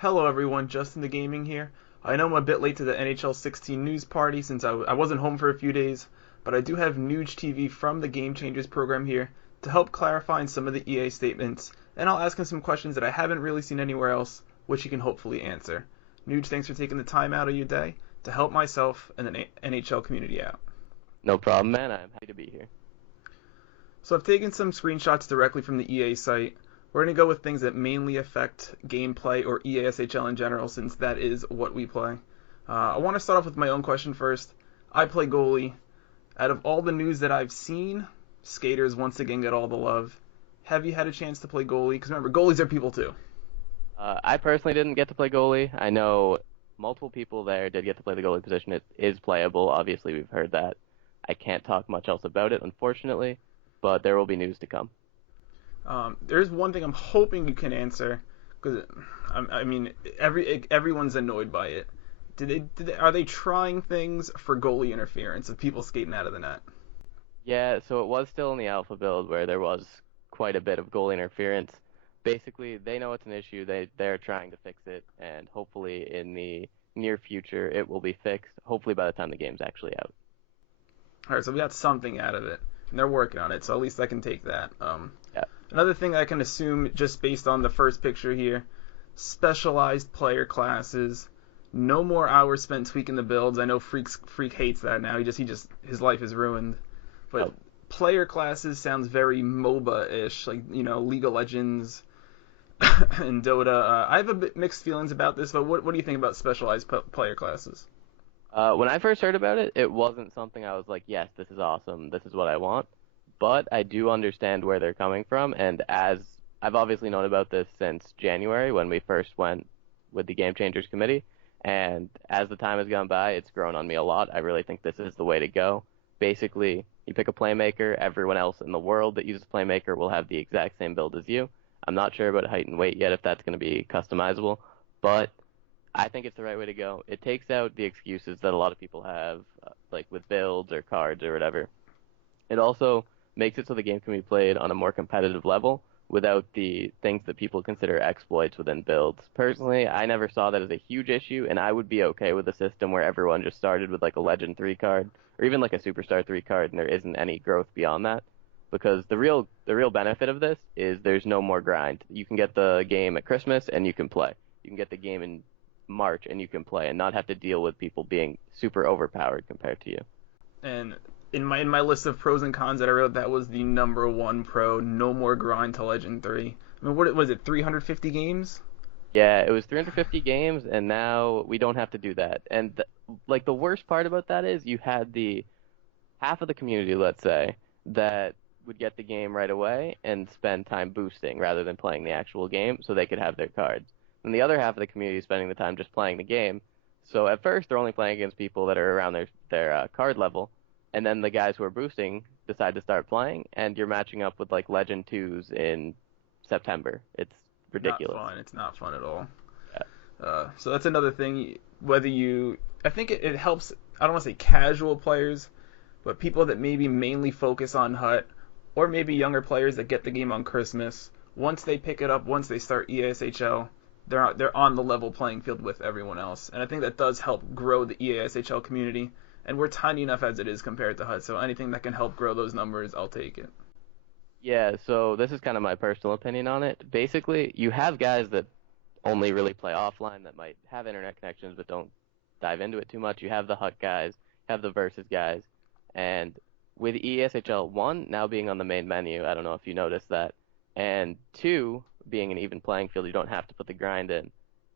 Hello everyone, Justin the Gaming here. I know I'm a bit late to the NHL 16 news party since I wasn't home for a few days, but I do have NugeTV from the GameChangers program here to help clarify some of the EA statements, and I'll ask him some questions that I haven't really seen anywhere else, which he can hopefully answer. Nuge, thanks for taking the time out of your day to help myself and the NHL community out. No problem, man. I'm happy to be here. So I've taken some screenshots directly from the EA site. We're going to go with things that mainly affect gameplay or EASHL in general, since that is what we play. I want to start off with my own question first. I play goalie. Out of all the news that I've seen, skaters once again get all the love. Have you had a chance to play goalie? Because remember, goalies are people too. I personally didn't get to play goalie. I know multiple people there did get to play the goalie position. It is playable. Obviously, we've heard that. I can't talk much else about it, unfortunately, but there will be news to come. There's one thing I'm hoping you can answer, because I mean, everyone's annoyed by it. Are they trying things for goalie interference of people skating out of the net? Yeah, so it was still in the alpha build where there was quite a bit of goal interference. Basically, they know it's an issue. They're trying to fix it, and hopefully in the near future it will be fixed. Hopefully by the time the game's actually out. All right, so we got something out of it, and they're working on it. So at least I can take that. Yeah. Another thing I can assume just based on the first picture here, specialized player classes. No more hours spent tweaking the builds. I know Freak hates that now. His life is ruined. But Oh. player classes sounds very MOBA-ish, like League of Legends and Dota. I have a bit mixed feelings about this, but what do you think about specialized player classes? When I first heard about it, it wasn't something I was like, yes, this is awesome, this is what I want. But I do understand where they're coming from, and as I've obviously known about this since January when we first went with the GameChangers committee, and as the time has gone by, it's grown on me a lot. I really think this is the way to go. Basically, you pick a playmaker, everyone else in the world that uses playmaker will have the exact same build as you. I'm not sure about height and weight yet if that's going to be customizable, but I think it's the right way to go. It takes out the excuses that a lot of people have, like with builds or cards or whatever. It also makes it so the game can be played on a more competitive level without the things that people consider exploits within builds. Personally, I never saw that as a huge issue, and I would be okay with a system where everyone just started with like a Legend 3 card, or even like a Superstar 3 card, and there isn't any growth beyond that. Because the real benefit of this is there's no more grind. You can get the game at Christmas and you can play. You can get the game in March and you can play and not have to deal with people being super overpowered compared to you. And in my list of pros and cons that I wrote, that was the number one pro. No more grind to Legend 3. I mean, what was it? 350 games? Yeah, it was 350 games, and now we don't have to do that. And like the worst part about that is you had the half of the community, let's say, that would get the game right away and spend time boosting rather than playing the actual game so they could have their cards. And the other half of the community is spending the time just playing the game. So at first they're only playing against people that are around their card level, and then the guys who are boosting decide to start playing, and you're matching up with like Legend 2s in September. It's ridiculous. Not fun. It's not fun at all. Yeah. So that's another thing. I think it helps. I don't want to say casual players, but people that maybe mainly focus on HUT, or maybe younger players that get the game on Christmas. Once they pick it up, once they start EASHL, they're on the level playing field with everyone else, and I think that does help grow the EASHL community. And we're tiny enough as it is compared to HUT, so anything that can help grow those numbers, I'll take it. Yeah, so this is kind of my personal opinion on it. Basically, you have guys that only really play offline that might have internet connections but don't dive into it too much. You have the HUT guys, have the Versus guys, and with ESHL 1 now being on the main menu, I don't know if you noticed that, and 2 being an even playing field, you don't have to put the grind in.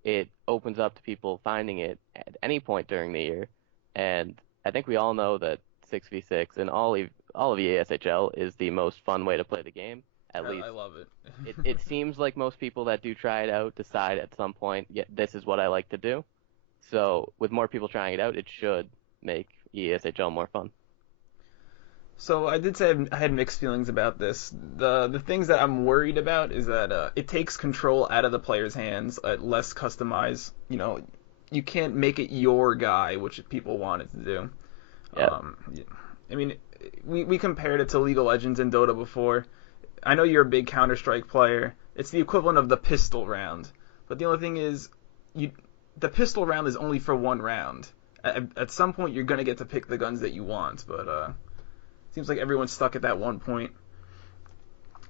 It opens up to people finding it at any point during the year, and I think we all know that 6v6 and all of ESHL is the most fun way to play the game. At least I love it. it seems like most people that do try it out decide at some point, yeah, this is what I like to do. So with more people trying it out, it should make ESHL more fun. So I did say I had mixed feelings about this. The things that I'm worried about is that it takes control out of the player's hands, less customized. You can't make it your guy, which people want it to do. Yeah. Yeah. I mean, we compared it to League of Legends and Dota before. I know you're a big Counter-Strike player. It's the equivalent of the pistol round. But the only thing is, you the pistol round is only for one round. At some point, you're gonna get to pick the guns that you want, but seems like everyone's stuck at that one point.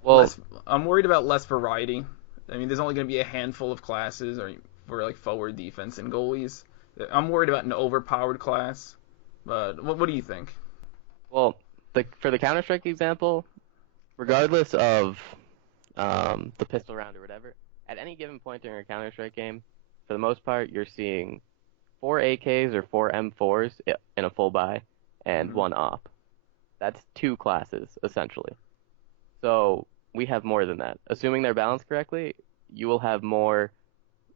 Well, I'm worried about less variety. I mean, there's only gonna be a handful of classes, or for like forward defense and goalies. I'm worried about an overpowered class. But what do you think? well, for the Counter-Strike example, regardless of the pistol round or whatever, at any given point during a Counter-Strike game, for the most part, you're seeing 4 AKs or 4 M4s in a full buy and Mm-hmm. one op. That's 2 classes, essentially. So we have more than that. Assuming they're balanced correctly, you will have more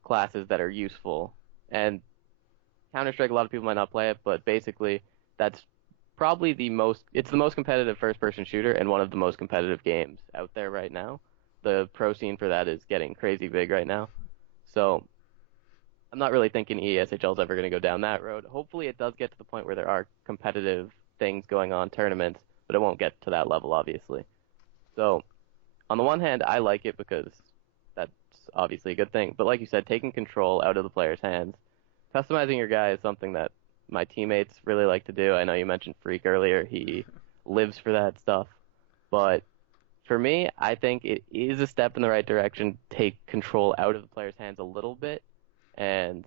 classes that are useful. And Counter-Strike, a lot of people might not play it, but basically, that's probably it's the most competitive first-person shooter and one of the most competitive games out there right now. The pro scene for that is getting crazy big right now. So I'm not really thinking ESHL is ever going to go down that road. Hopefully it does get to the point where there are competitive things going on, tournaments, but it won't get to that level, obviously. So on the one hand, I like it because that's obviously a good thing. But like you said, taking control out of the player's hands, customizing your guy is something that my teammates really like to do. I know you mentioned Freak earlier. He lives for that stuff. But for me, I think it is a step in the right direction. Take control out of the player's hands a little bit. And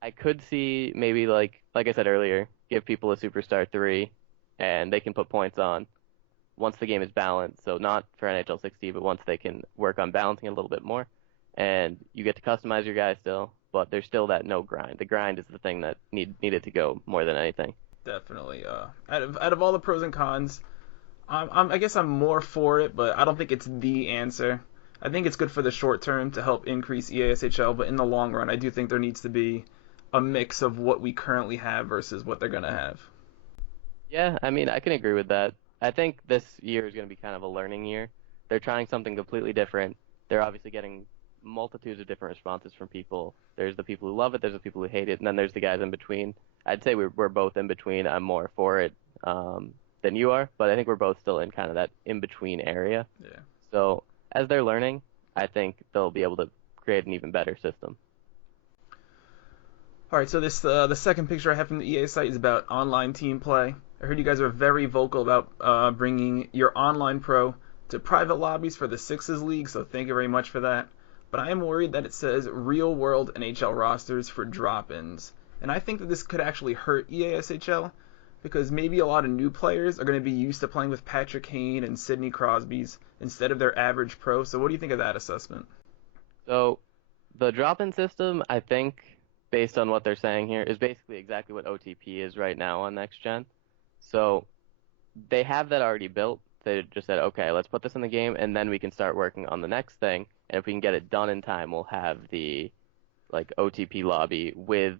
I could see maybe like I said earlier, give people a Superstar 3 and they can put points on once the game is balanced. So not for NHL 60, but once they can work on balancing a little bit more. And you get to customize your guy still, but there's still that no grind. The grind is the thing that needed to go more than anything. Definitely. Out of all the pros and cons, I guess I'm more for it, but I don't think it's the answer. I think it's good for the short term to help increase EASHL, but in the long run, I do think there needs to be a mix of what we currently have versus what they're gonna have. Yeah, I mean, I can agree with that. I think this year is going to be kind of a learning year. They're trying something completely different. They're obviously getting multitudes of different responses from people. There's the people who love it, there's the people who hate it, and then there's the guys in between. I'd say we're both in between. I'm more for it than you are, but I think we're both still in kind of that in between area. Yeah. So as they're learning, I think they'll be able to create an even better system. All right, so this the second picture I have from the EA site is about online team play. I heard you guys are very vocal about bringing your online pro to private lobbies for the Sixes League, so thank you very much for that. But I am worried that it says real world NHL rosters for drop-ins, and I think that this could actually hurt EASHL because maybe a lot of new players are going to be used to playing with Patrick Kane and Sidney Crosby's instead of their average pro. So what do you think of that assessment? So the drop-in system, I think, based on what they're saying here, is basically exactly what OTP is right now on Next Gen. So they have that already built. They just said, okay, let's put this in the game, and then we can start working on the next thing. And if we can get it done in time, we'll have the OTP lobby with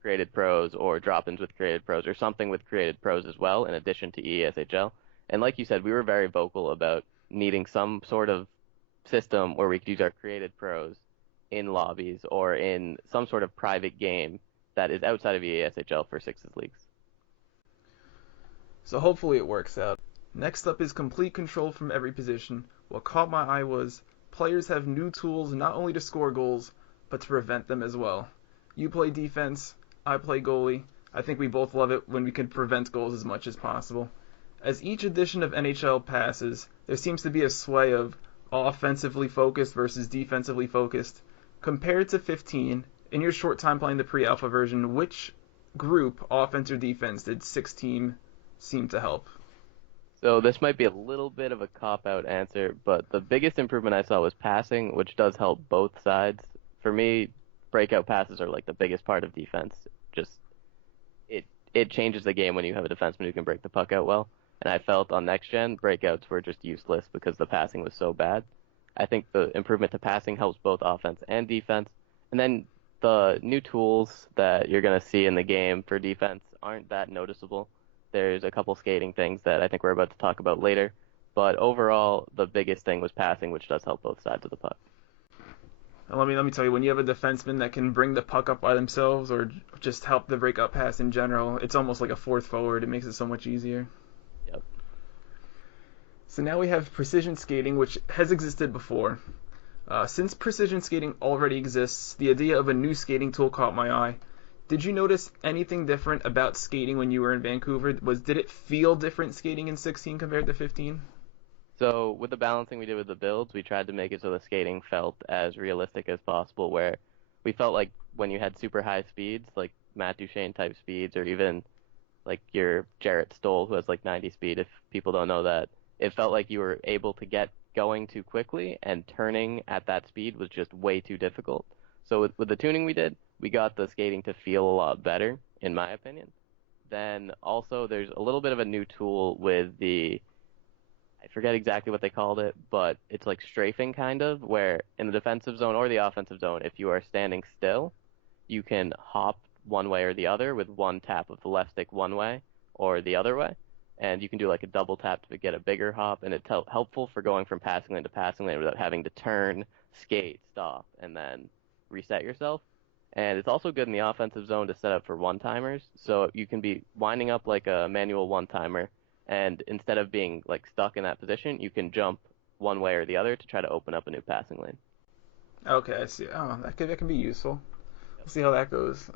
created pros or drop-ins with created pros or something with created pros as well, in addition to ESHL. And like you said, we were very vocal about needing some sort of system where we could use our created pros in lobbies or in some sort of private game that is outside of EASHL for Sixes leagues. So hopefully it works out. Next up is complete control from every position. What caught my eye was players have new tools not only to score goals, but to prevent them as well. You play defense, I play goalie. I think we both love it when we can prevent goals as much as possible. As each edition of NHL passes, there seems to be a sway of offensively focused versus defensively focused. Compared to 15, in your short time playing the pre-alpha version, which group, offense or defense, did 16 seem to help? So this might be a little bit of a cop-out answer, but the biggest improvement I saw was passing, which does help both sides. For me, breakout passes are like the biggest part of defense. Just it changes the game when you have a defenseman who can break the puck out well. And I felt on next gen, breakouts were just useless because the passing was so bad. I think the improvement to passing helps both offense and defense. And then the new tools that you're going to see in the game for defense aren't that noticeable. There's a couple skating things that I think we're about to talk about later. But overall, the biggest thing was passing, which does help both sides of the puck. And let me tell you, when you have a defenseman that can bring the puck up by themselves or just help the breakout pass in general, it's almost like a fourth forward. It makes it so much easier. Yep. So now we have precision skating, which has existed before. Since precision skating already exists, the idea of a new skating tool caught my eye. Did you notice anything different about skating when you were in Vancouver? Did it feel different skating in 16 compared to 15? So with the balancing we did with the builds, we tried to make it so the skating felt as realistic as possible, where we felt like when you had super high speeds, like Matt Duchene type speeds, or even like your Jarrett Stoll, who has like 90 speed, if people don't know that, it felt like you were able to get going too quickly, and turning at that speed was just way too difficult. So with the tuning we did, we got the skating to feel a lot better, in my opinion. Then also there's a little bit of a new tool with the, I forget exactly what they called it, but it's like strafing kind of, where in the defensive zone or the offensive zone, if you are standing still, you can hop one way or the other with one tap of the left stick one way or the other way. And you can do like a double tap to get a bigger hop, and it's helpful for going from passing lane to passing lane without having to turn, skate, stop, and then reset yourself. And it's also good in the offensive zone to set up for one-timers, so you can be winding up like a manual one-timer, and instead of being like stuck in that position, you can jump one way or the other to try to open up a new passing lane. Okay, I see. Oh, that can be useful. We'll see how that goes.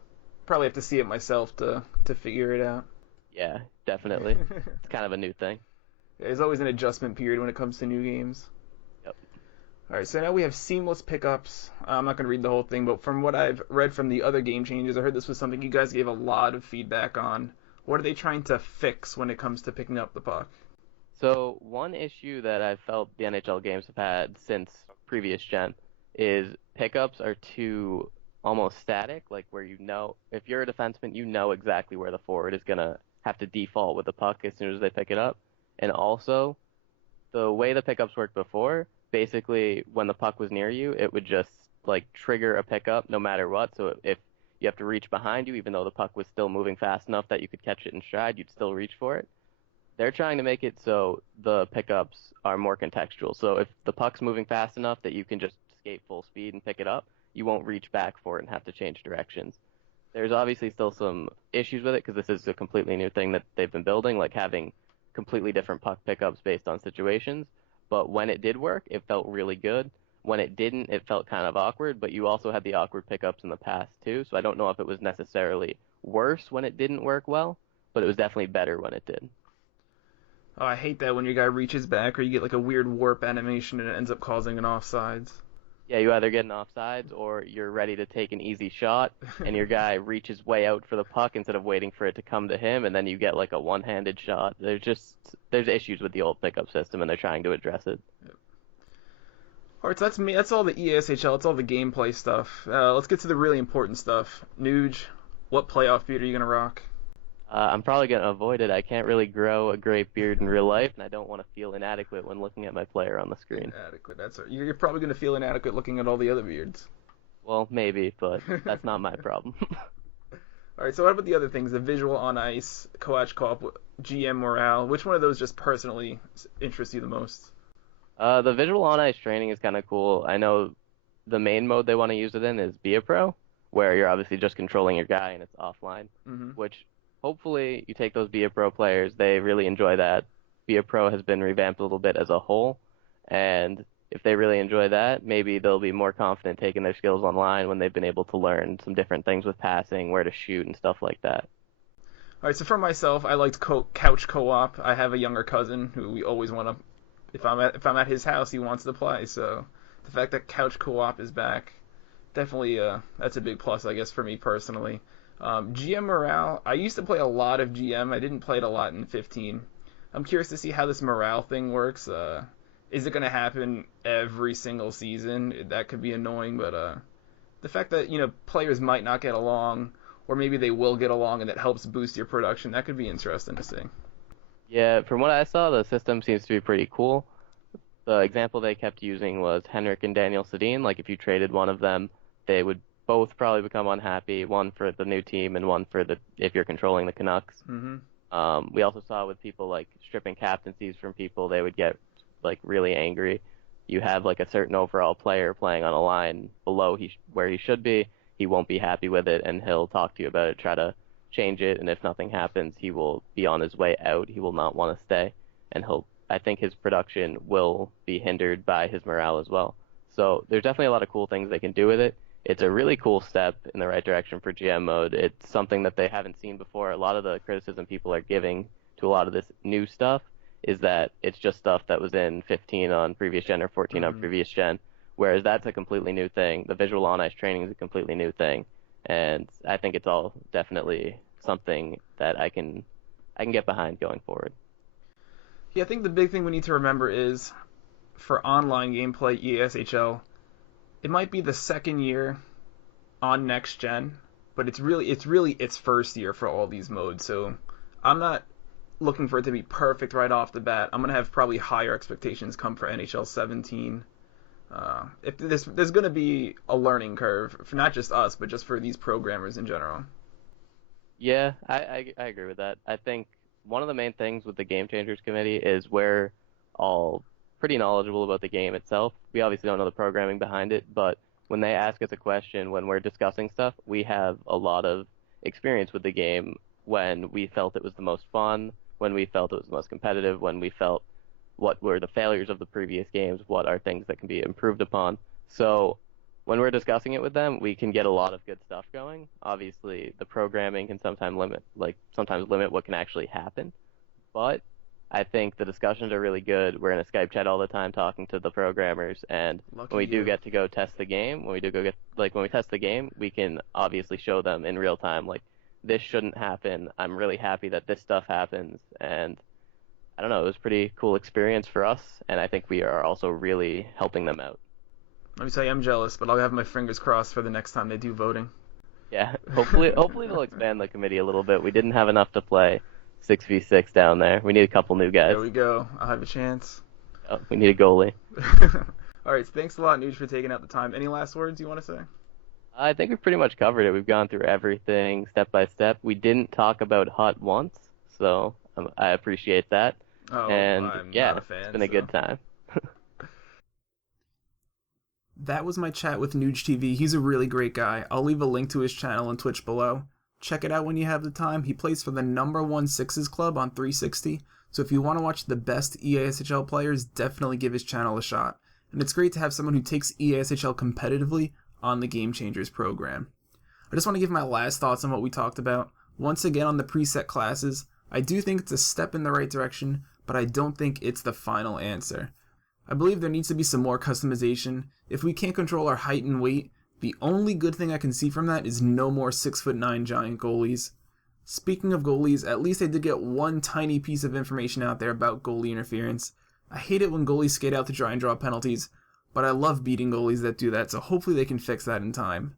Probably have to see it myself to figure it out. Yeah, definitely. It's kind of a new thing. There's always an adjustment period when it comes to new games. Yep. All right, so now we have seamless pickups. I'm not going to read the whole thing, but from what I've read from the other game changers, I heard this was something you guys gave a lot of feedback on. What are they trying to fix when it comes to picking up the puck? So one issue that I felt the NHL games have had since previous gen is pickups are too almost static, like where you know if you're a defenseman, you know exactly where the forward is gonna have to default with the puck as soon as they pick it up. And also, the way the pickups worked before, basically when the puck was near you, it would just like trigger a pickup no matter what. So if you have to reach behind you, even though the puck was still moving fast enough that you could catch it in stride, you'd still reach for it. They're trying to make it so the pickups are more contextual. So if the puck's moving fast enough that you can just skate full speed and pick it up, you won't reach back for it and have to change directions. There's obviously still some issues with it because this is a completely new thing that they've been building, like having completely different puck pickups based on situations. But when it did work, it felt really good. When it didn't, it felt kind of awkward, but you also had the awkward pickups in the past too, so I don't know if it was necessarily worse when it didn't work well, but it was definitely better when it did. Oh, I hate that when your guy reaches back or you get like a weird warp animation and it ends up causing an offsides. Yeah, you either get an offsides or you're ready to take an easy shot, and your guy reaches way out for the puck instead of waiting for it to come to him, and then you get like a one-handed shot. There's issues with the old pickup system, and they're trying to address it. All right, so that's me. That's all the ESHL. That's all the gameplay stuff. Let's get to the really important stuff. Nuge, what playoff beard are you gonna rock? I'm probably going to avoid it. I can't really grow a great beard in real life, and I don't want to feel inadequate when looking at my player on the screen. Inadequate. You're probably gonna feel inadequate looking at all the other beards. Well, maybe, but that's not my problem. All right, so what about the other things? The visual on ice, coach co-op, GM morale. Which one of those just personally interests you the most? The visual on ice training is kind of cool. I know the main mode they want to use it in is Be a Pro, where you're obviously just controlling your guy and it's offline, which hopefully you take those Be a Pro players, they really enjoy that. Be a Pro has been revamped a little bit as a whole, and if they really enjoy that, maybe they'll be more confident taking their skills online when they've been able to learn some different things with passing, where to shoot, and stuff like that. All right, so for myself, I liked couch co-op. I have a younger cousin who we always want to. If I'm at his house, he wants to play. So the fact that couch co-op is back, definitely that's a big plus, I guess, for me personally. GM morale. I used to play a lot of GM. I didn't play it a lot in 15. I'm curious to see how this morale thing works. Is it going to happen every single season? That could be annoying, but the fact that players might not get along, or maybe they will get along, and that helps boost your production, that could be interesting to see. Yeah, from what I saw, the system seems to be pretty cool. The example they kept using was Henrik and Daniel Sedin. Like, if you traded one of them, they would both probably become unhappy, one for the new team and one for if you're controlling the Canucks. We also saw with people like stripping captaincies from people, they would get like really angry. You have like a certain overall player playing on a line below where he should be, he won't be happy with it, and he'll talk to you about it, try to change it, and if nothing happens, he will be on his way out. He will not want to stay, and I think his production will be hindered by his morale as well. So there's definitely a lot of cool things they can do with it. It's a really cool step in the right direction for GM mode. It's something that they haven't seen before. A lot of the criticism people are giving to a lot of this new stuff is that it's just stuff that was in 15 on previous gen or 14 on previous gen, whereas that's a completely new thing. The visual on ice training is a completely new thing, and I think it's all definitely something that I can get behind going forward. Yeah, I think the big thing we need to remember is for online gameplay EASHL, it might be the second year on next gen, but it's really its first year for all these modes. So I'm not looking for it to be perfect right off the bat. I'm gonna have probably higher expectations come for NHL 17. If there's gonna be a learning curve for not just us, but just for these programmers in general. Yeah, I agree with that. I think one of the main things with the Game Changers committee is we're all pretty knowledgeable about the game itself. We obviously don't know the programming behind it, but when they ask us a question, when we're discussing stuff, we have a lot of experience with the game when we felt it was the most fun, when we felt it was the most competitive, when we felt what were the failures of the previous games, what are things that can be improved upon. So when we're discussing it with them, we can get a lot of good stuff going. Obviously, the programming can sometimes limit what can actually happen, but I think the discussions are really good. We're in a Skype chat all the time talking to the programmers, and Lucky when we do you. get to go test the game, when we test the game, we can obviously show them in real time like this shouldn't happen. I'm really happy that this stuff happens, and I don't know, it was a pretty cool experience for us, and I think we are also really helping them out. Let me tell you, I'm jealous, but I'll have my fingers crossed for the next time they do voting. Yeah, hopefully they'll expand the committee a little bit. We didn't have enough to play 6v6 down there. We need a couple new guys. There we go. I'll have a chance. Oh, we need a goalie. All right, so thanks a lot, Nuge, for taking out the time. Any last words you want to say? I think we've pretty much covered it. We've gone through everything step by step. We didn't talk about Hut once, so I appreciate that. Oh, And I'm yeah, not a fan. it's been a good time. That was my chat with NugeTV. He's a really great guy. I'll leave a link to his channel and Twitch below. Check it out when you have the time. He plays for the #1 Sixes Club on 360, so if you want to watch the best EASHL players, definitely give his channel a shot. And it's great to have someone who takes EASHL competitively on the Game Changers program. I just want to give my last thoughts on what we talked about. Once again, on the preset classes, I do think it's a step in the right direction, but I don't think it's the final answer. I believe there needs to be some more customization. If we can't control our height and weight, the only good thing I can see from that is no more 6'9" giant goalies. Speaking of goalies, at least I did get one tiny piece of information out there about goalie interference. I hate it when goalies skate out to try and draw penalties, but I love beating goalies that do that, so hopefully they can fix that in time.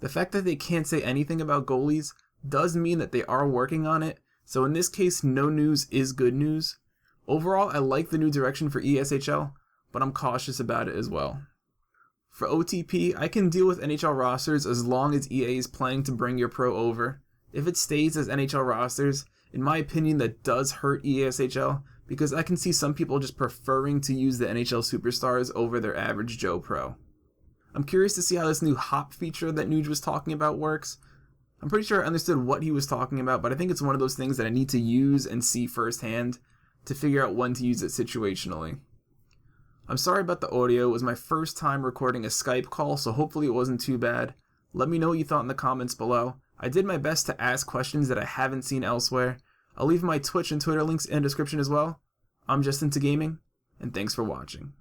The fact that they can't say anything about goalies does mean that they are working on it, so in this case, no news is good news. Overall, I like the new direction for ESHL, but I'm cautious about it as well. For OTP, I can deal with NHL rosters as long as EA is planning to bring your pro over. If it stays as NHL rosters, in my opinion that does hurt ESHL, because I can see some people just preferring to use the NHL superstars over their average Joe pro. I'm curious to see how this new hop feature that Nuge was talking about works. I'm pretty sure I understood what he was talking about, but I think it's one of those things that I need to use and see firsthand to figure out when to use it situationally. I'm sorry about the audio. It was my first time recording a Skype call, so hopefully it wasn't too bad. Let me know what you thought in the comments below. I did my best to ask questions that I haven't seen elsewhere. I'll leave my Twitch and Twitter links in the description as well. I'm just into gaming, and thanks for watching.